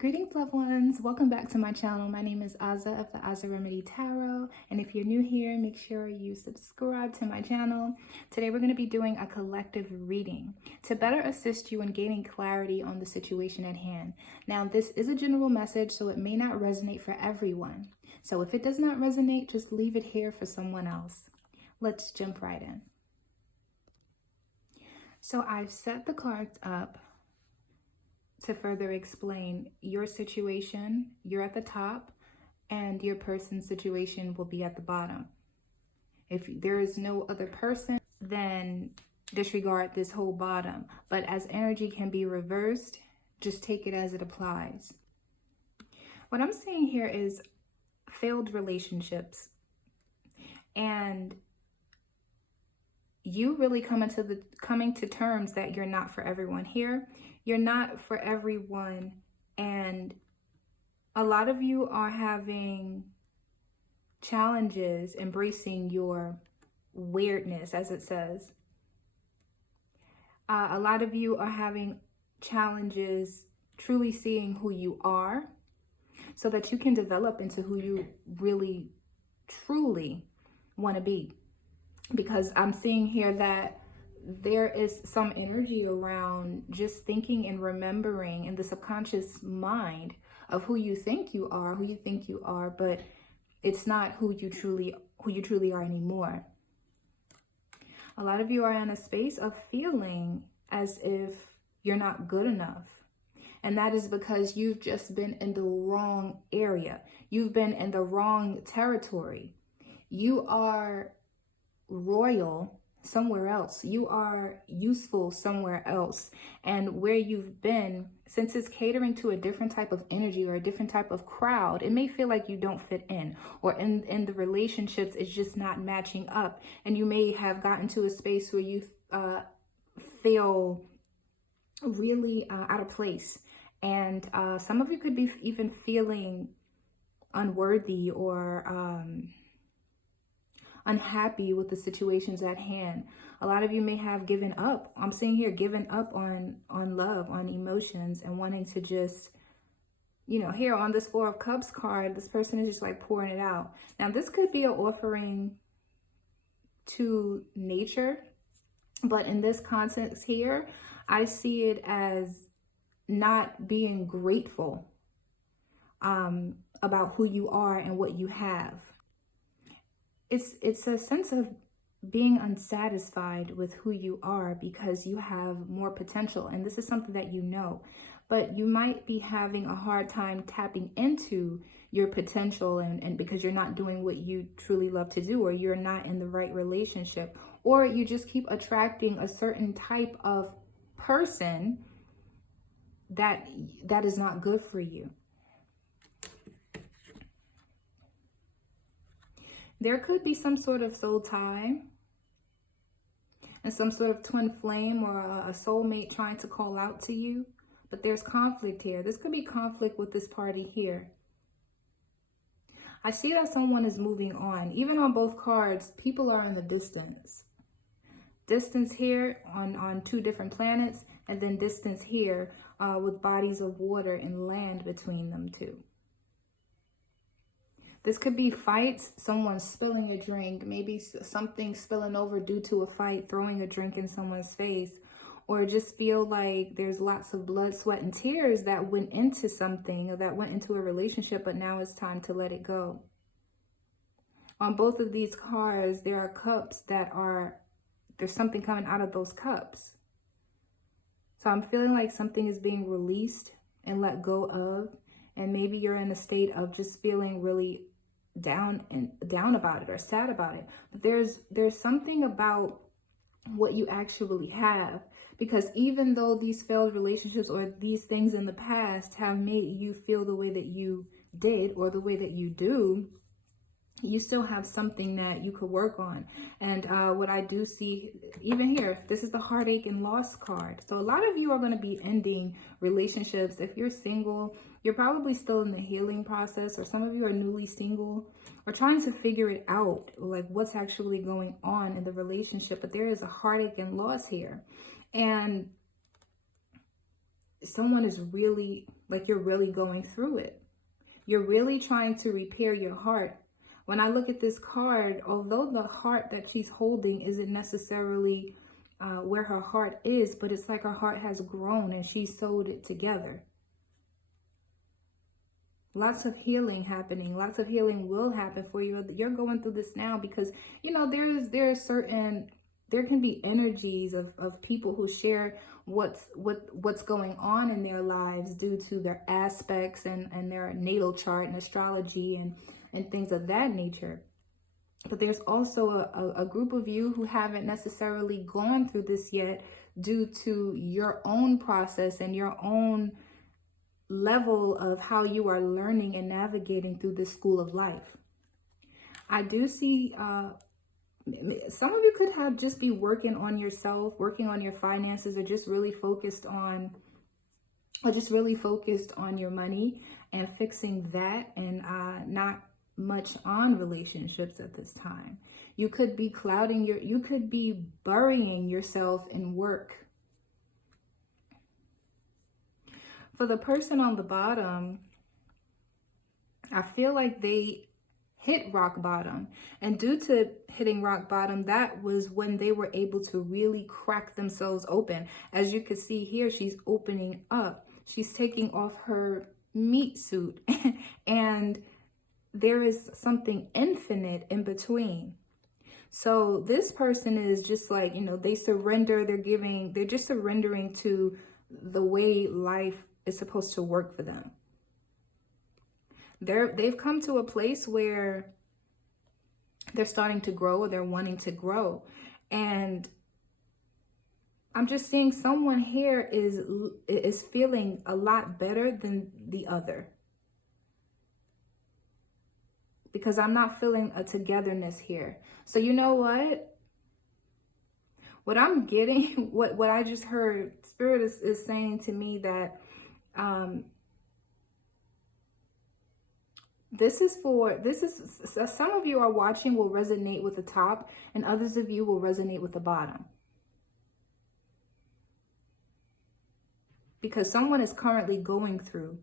Greetings, loved ones. Welcome back to my channel. My name is Aza of the Aza Remedy Tarot. And if you're new here, make sure you subscribe to my channel. Today, we're going to be doing a collective reading to better assist you in gaining clarity on the situation at hand. Now, this is a general message, so it may not resonate for everyone. So if it does not resonate, just leave it here for someone else. Let's jump right in. So I've set the cards up to further explain your situation. You're at the top and your person's situation will be at the bottom. If there is no other person, then disregard this whole bottom. But as energy can be reversed, just take it as it applies. What I'm seeing here is failed relationships. And you really coming to terms that you're not for everyone here. You're not for everyone, and a lot of you are having challenges embracing your weirdness, as it says. A lot of you are having challenges truly seeing who you are so that you can develop into who you really, truly want to be. Because I'm seeing here that there is some energy around just thinking and remembering in the subconscious mind of who you think you are, but it's not who you truly are anymore. A lot of you are in a space of feeling as if you're not good enough. And that is because you've just been in the wrong area. You've been in the wrong territory. You are royal somewhere else. You are useful somewhere else. And where you've been, since it's catering to a different type of energy or a different type of crowd, it may feel like you don't fit in, or in the relationships, it's just not matching up. And you may have gotten to a space where you feel really out of place. And some of you could be even feeling unworthy or unhappy with the situations at hand. A lot of you may have given up. I'm seeing here, given up on love, on emotions, and wanting to just, here on this Four of Cups card, this person is just like pouring it out. Now, this could be an offering to nature, but in this context here, I see it as not being grateful about who you are and what you have. It's a sense of being unsatisfied with who you are because you have more potential. And this is something that you know, but you might be having a hard time tapping into your potential and because you're not doing what you truly love to do, or you're not in the right relationship, or you just keep attracting a certain type of person that is not good for you. There could be some sort of soul tie and some sort of twin flame or a soulmate trying to call out to you, but there's conflict here. This could be conflict with this party here. I see that someone is moving on. Even on both cards, people are in the distance. Distance here on two different planets, and then distance here with bodies of water and land between them two. This could be fights, someone spilling a drink, maybe something spilling over due to a fight, throwing a drink in someone's face, or just feel like there's lots of blood, sweat, and tears that went into something, or that went into a relationship, but now it's time to let it go. On both of these cards, there are cups there's something coming out of those cups. So I'm feeling like something is being released and let go of, and maybe you're in a state of just feeling really down about it or sad about it. But there's something about what you actually have, because even though these failed relationships or these things in the past have made you feel the way that you did or the way that you do, you still have something that you could work on. And what I do see even here, this is the heartache and loss card. So a lot of you are going to be ending relationships. If you're single, you're probably still in the healing process, or some of you are newly single or trying to figure it out, like what's actually going on in the relationship. But there is a heartache and loss here. And someone is really Like you're really going through it. You're really trying to repair your heart. When I look at this card, although the heart that she's holding isn't necessarily where her heart is, but it's like her heart has grown and she sewed it together. Lots of healing happening. Lots of healing will happen for you. You're going through this now because, you know, there can be energies of people who share what's going on in their lives due to their aspects and their natal chart and astrology and things of that nature. But there's also a group of you who haven't necessarily gone through this yet due to your own process and your own level of how you are learning and navigating through this school of life. I do see some of you could have just be working on yourself, working on your finances, or just really focused on your money and fixing that, and not much on relationships at this time. You could be you could be burying yourself in work. For the person on the bottom, I feel like they hit rock bottom. And due to hitting rock bottom, that was when they were able to really crack themselves open. As you can see here, she's opening up. She's taking off her meat suit. And there is something infinite in between. So this person is just like, you know, they surrender, they're just surrendering to the way life is supposed to work for them. They've come to a place where they're starting to grow, or they're wanting to grow. And I'm just seeing someone here is feeling a lot better than the other. Because I'm not feeling a togetherness here. So you know what? What I'm getting, what I just heard, Spirit is saying to me that some of you are watching will resonate with the top, and others of you will resonate with the bottom. Because someone is currently going through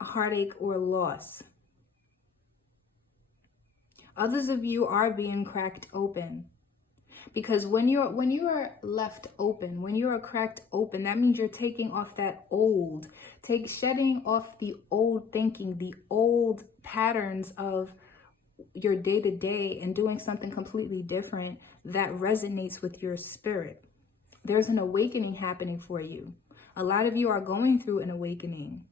a heartache or loss. Others of you are being cracked open. Because when you are left open, when you are cracked open, that means you're taking off that old, shedding off the old thinking, the old patterns of your day-to-day, and doing something completely different that resonates with your spirit. There's an awakening happening for you. A lot of you are going through an awakening.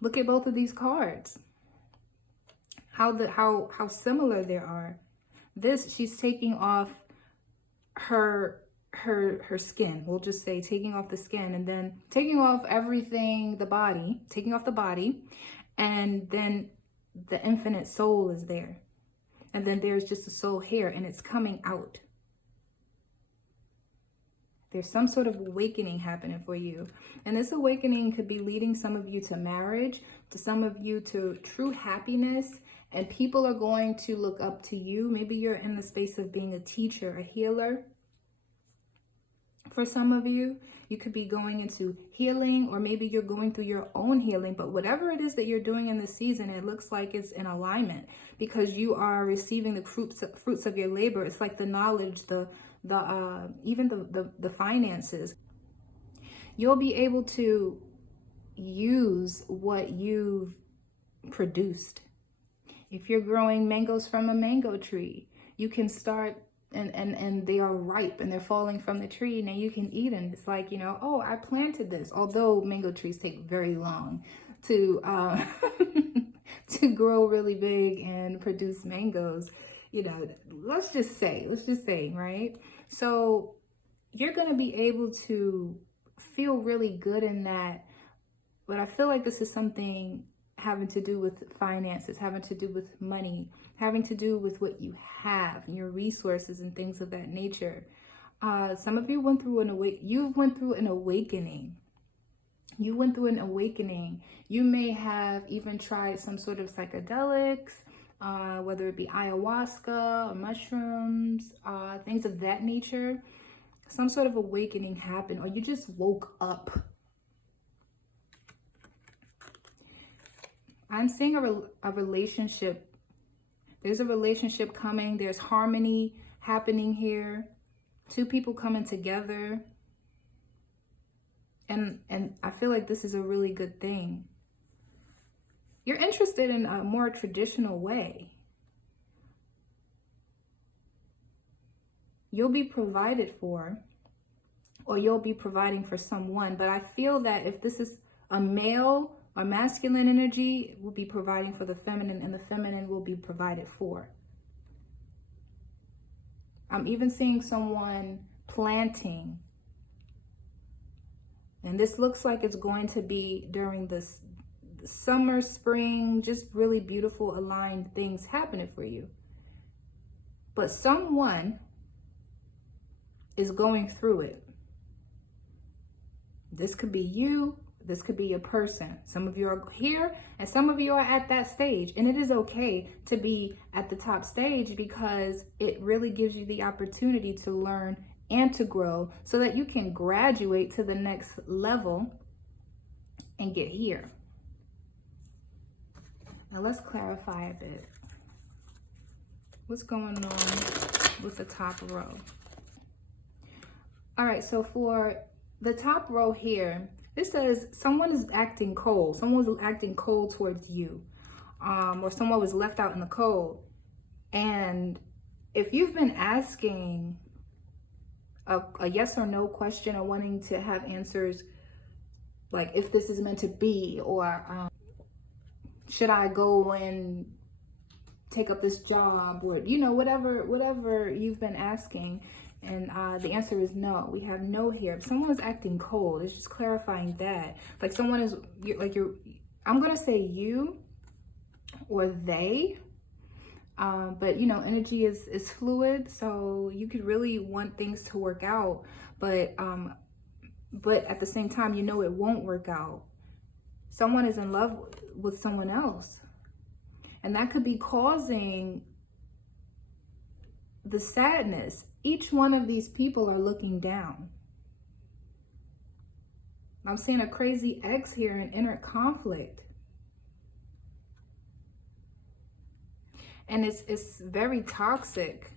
Look at both of these cards. How similar they are. This, she's taking off her skin. We'll just say taking off the skin, and then taking off everything, taking off the body, and then the infinite soul is there. And then there's just a soul here, and it's coming out. There's some sort of awakening happening for you. And this awakening could be leading some of you to marriage, to some of you to true happiness. And people are going to look up to you. Maybe you're in the space of being a teacher, a healer. For some of you, you could be going into healing, or maybe you're going through your own healing. But whatever it is that you're doing in this season, it looks like it's in alignment, because you are receiving the fruits of your labor. It's like the knowledge, even the finances. You'll be able to use what you've produced. If you're growing mangoes from a mango tree, you can start, and they are ripe and they're falling from the tree. Now you can eat them. It's like, you know, oh, I planted this. Although mango trees take very long to to grow really big and produce mangoes, you know, let's just say, right? So you're going to be able to feel really good in that. But I feel like this is something having to do with finances, having to do with money, having to do with what you have, your resources and things of that nature. Some of you went through an awakening. You went through an awakening. You may have even tried some sort of psychedelics, whether it be ayahuasca or mushrooms, things of that nature. Some sort of awakening happened, or you just woke up. I'm seeing a relationship. There's a relationship coming. There's harmony happening here. Two people coming together. And I feel like this is a really good thing. You're interested in a more traditional way. You'll be provided for, or you'll be providing for someone. But I feel that if this is a male or masculine energy, will be providing for the feminine, and the feminine will be provided for. I'm even seeing someone planting. And this looks like it's going to be during this summer, spring, just really beautiful aligned things happening for you. But someone is going through it. This could be you. This could be a person. Some of you are here and some of you are at that stage. And it is okay to be at the top stage, because it really gives you the opportunity to learn and to grow so that you can graduate to the next level and get here. Now let's clarify a bit. What's going on with the top row? All right, so for the top row here, this says someone is acting cold. Someone was acting cold towards you, or someone was left out in the cold. And if you've been asking a yes or no question, or wanting to have answers, like if this is meant to be, or should I go and take up this job, or whatever you've been asking, and the answer is no. We have no here. If someone is acting cold, it's just clarifying that, like someone is I'm gonna say you or they, but energy is fluid, so you could really want things to work out, but at the same time, it won't work out. Someone is in love with someone else, and that could be causing the sadness. Each one of these people are looking down. I'm seeing a crazy ex here, an inner conflict. And it's very toxic.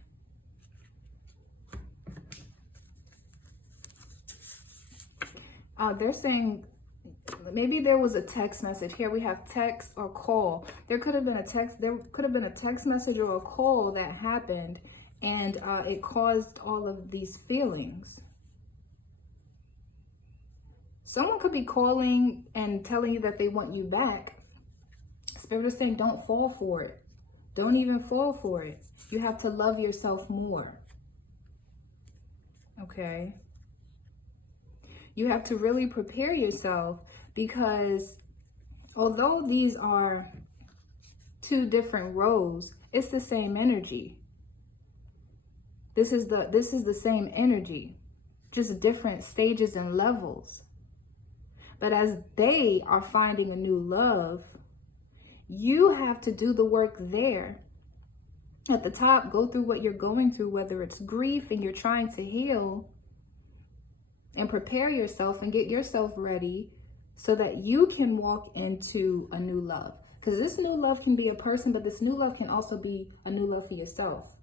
They're saying maybe there was a text message. Here we have text or call. There could have been a text message or a call that happened, and it caused all of these feelings. Someone could be calling and telling you that they want you back. Spirit is saying, don't fall for it. Don't even fall for it. You have to love yourself more. Okay? You have to really prepare yourself, because although these are two different rows, it's the same energy. This is the same energy, just different stages and levels. But as they are finding a new love, you have to do the work there. At the top, go through what you're going through, whether it's grief and you're trying to heal, and prepare yourself and get yourself ready so that you can walk into a new love. Because this new love can be a person, but this new love can also be a new love for yourself.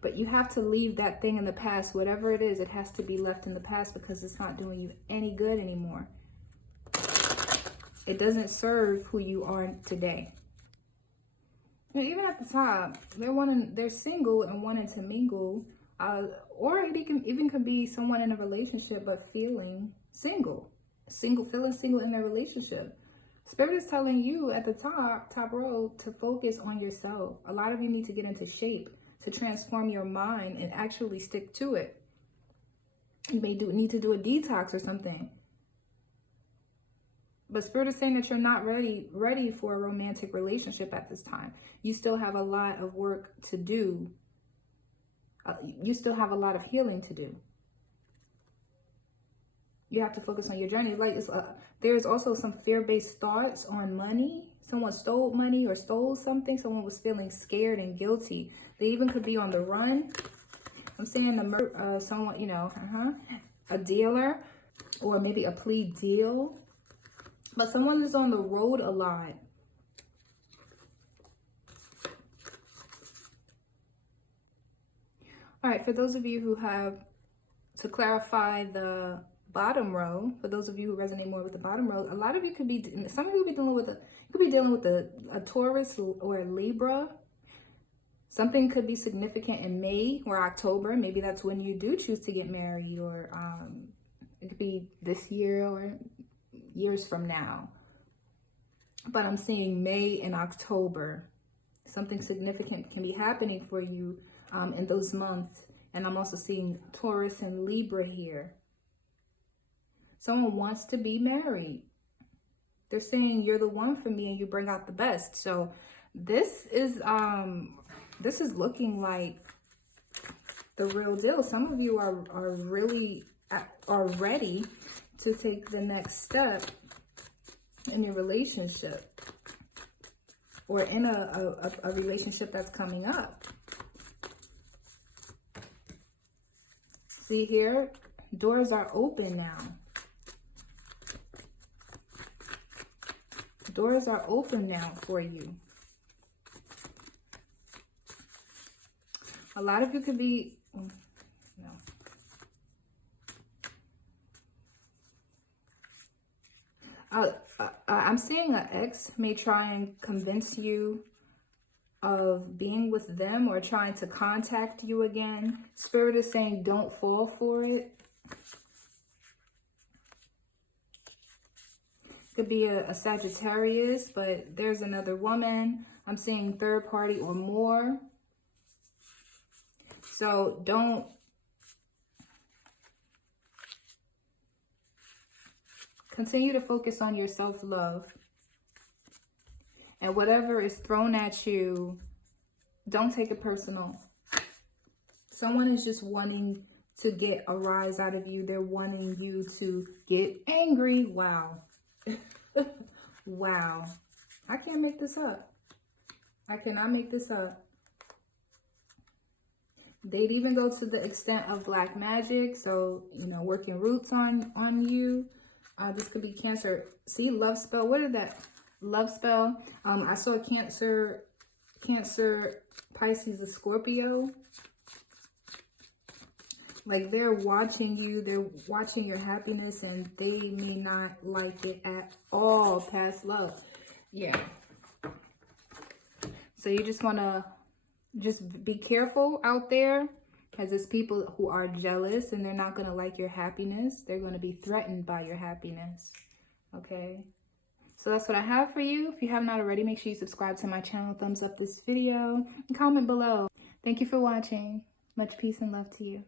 But you have to leave that thing in the past. Whatever it is, it has to be left in the past, because it's not doing you any good anymore. It doesn't serve who you are today. And even at the top, they're single and wanting to mingle, or it even could be someone in a relationship but feeling feeling single in their relationship. Spirit is telling you at the top row to focus on yourself. A lot of you need to get into shape, to transform your mind and actually stick to it. You may need to do a detox or something. But Spirit is saying that you're not ready for a romantic relationship at this time. You still have a lot of work to do. You still have a lot of healing to do. You have to focus on your journey. There's also some fear-based thoughts on money. Someone stole money or stole something. Someone was feeling scared and guilty. They even could be on the run. I'm saying someone, a dealer, or maybe a plea deal. But someone is on the road a lot. All right, for those of you who have, to clarify the bottom row, for those of you who resonate more with the bottom row, a lot of you could be, some of you could be dealing with a Taurus or a Libra. Something could be significant in May or October. Maybe that's when you do choose to get married, or it could be this year or years from now. But I'm seeing May and October. Something significant can be happening for you in those months. And I'm also seeing Taurus and Libra here. Someone wants to be married. They're saying you're the one for me and you bring out the best. So this is looking like the real deal. Some of you are really ready to take the next step in your relationship, or in a relationship that's coming up. See here, doors are open now. Doors are open now for you. A lot of you could be, no. I'm seeing an ex may try and convince you of being with them, or trying to contact you again. Spirit is saying don't fall for it. Could be a Sagittarius, but there's another woman. I'm seeing third party or more. So don't continue to focus on your self-love. And whatever is thrown at you, don't take it personal. Someone is just wanting to get a rise out of you. They're wanting you to get angry. Wow. Wow. I can't make this up. I cannot make this up. They'd even go to the extent of black magic. So, you know, working roots on you. This could be Cancer. See, love spell. What is that? Love spell. I saw Cancer, Pisces, a Scorpio. Like they're watching you, they're watching your happiness, and they may not like it at all. Past love. Yeah. So you just want to just be careful out there, because there's people who are jealous and they're not going to like your happiness. They're going to be threatened by your happiness. Okay. So that's what I have for you. If you have not already, make sure you subscribe to my channel, thumbs up this video, and comment below. Thank you for watching. Much peace and love to you.